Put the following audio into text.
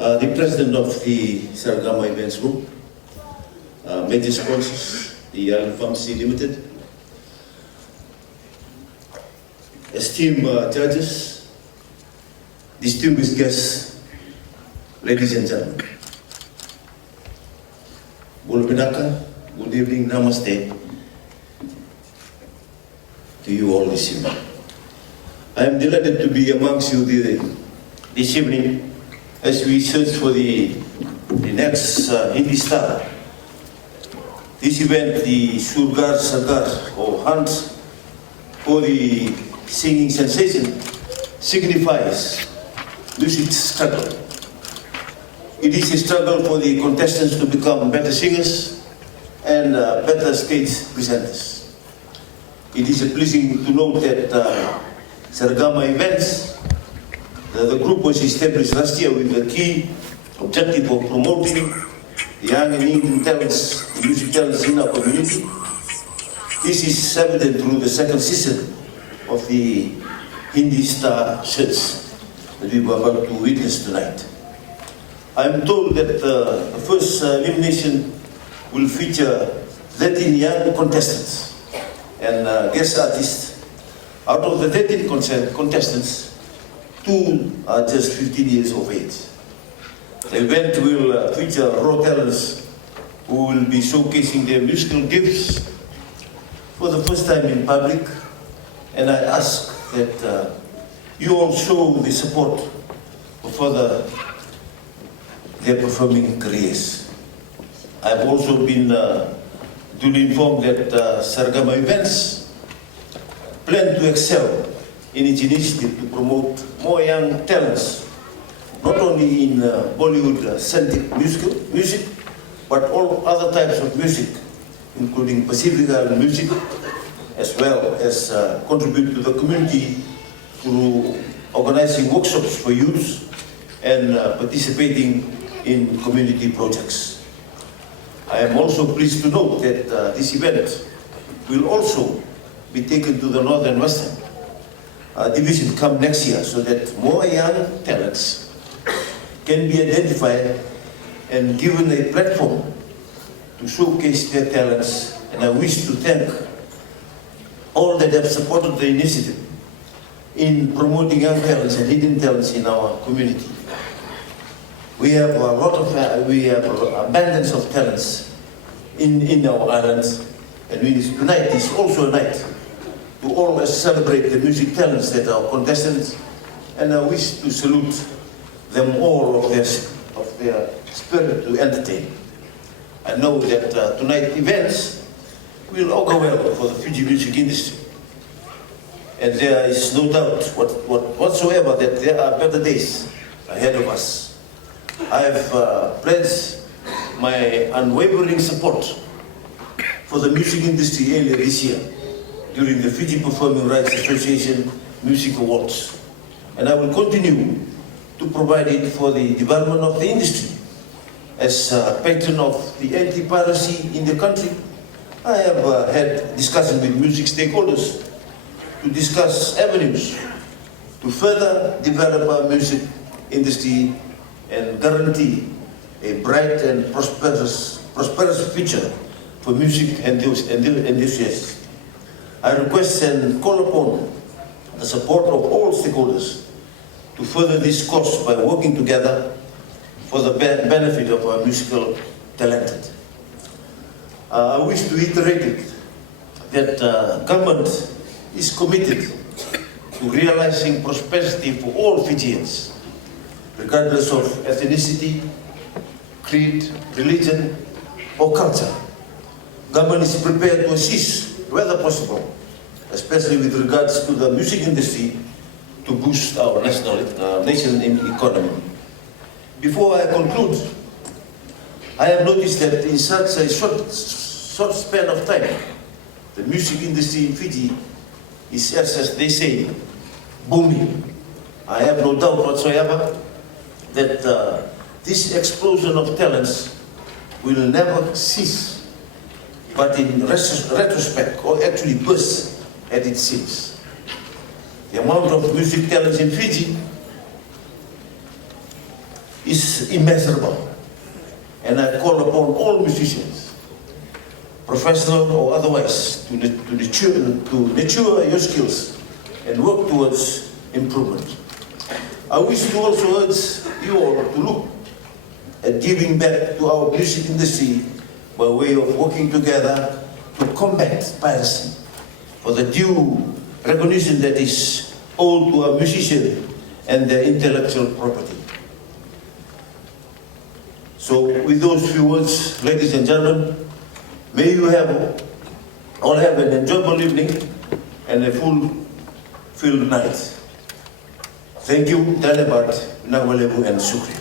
The president of the SAREGAMA Events Group, major sponsors, the Island Pharmacy Limited, esteemed judges, distinguished guests, ladies and gentlemen. Bulbinaka, good evening, namaste to you all this evening. I am delighted to be amongst you this evening as we search for the next Hindi star. This event, the Surgar Sagar, or hunt for the singing sensation, signifies music struggle. It is a struggle for the contestants to become better singers and better stage presenters. It is pleasing to note that SAREGAMA events, the group was established last year with the key objective of promoting the young and Indian talents, the music talents in our community. This is evident through the second season of the Hindi Star Search that we were about to witness tonight. I am told that the first elimination will feature 13 young contestants and guest artists. Out of the 13 contestants, 2 are just 15 years of age. The event will feature raw talents who will be showcasing their musical gifts for the first time in public, and I ask that you all show the support for further their performing careers. I've also been duly informed that SAREGAMA events plan to excel in its initiative to promote more young talents, not only in Bollywood-centric music, but all other types of music, including Pacific Island music, as well as contribute to the community through organizing workshops for youth and participating in community projects. I am also pleased to note that this event will also be taken to the North and Western division come next year, so that more young talents can be identified and given a platform to showcase their talents. And I wish to thank all that have supported the initiative in promoting young talents and hidden talents in our community. We have abundance of talents in our islands, and tonight is also a night to always celebrate the music talents that are contestants, and I wish to salute them all of their spirit to entertain. I know that tonight's events will augur well for the Fiji music industry, and there is no doubt whatsoever that there are better days ahead of us. I have pledged my unwavering support for the music industry earlier this year during the Fiji Performing Rights Association Music Awards. And I will continue to provide it for the development of the industry. As patron of the anti-piracy in the country, I have had discussions with music stakeholders to discuss avenues to further develop our music industry and guarantee a bright and prosperous future for music enthusiasts. I request and call upon the support of all stakeholders to further this cause by working together for the benefit of our musical talented. I wish to reiterate that government is committed to realizing prosperity for all Fijians, regardless of ethnicity, creed, religion, or culture. Government is prepared to assist whether possible, especially with regards to the music industry, to boost our nation economy. Before I conclude, I have noticed that in such a short span of time, the music industry in Fiji is, as they say, booming. I have no doubt whatsoever that this explosion of talents will never cease, but in retrospect, or actually burst at its seams. The amount of music talents in Fiji is immeasurable. And I call upon all musicians, professional or otherwise, to nurture your skills and work towards improvement. I wish to also urge you all to look at giving back to our music industry by way of working together to combat piracy for the due recognition that is owed to our musicians and their intellectual property. So with those few words, ladies and gentlemen, may you all have an enjoyable evening and a fulfilled night. Thank you, Dalebat, Nagwalebu, and Sukri.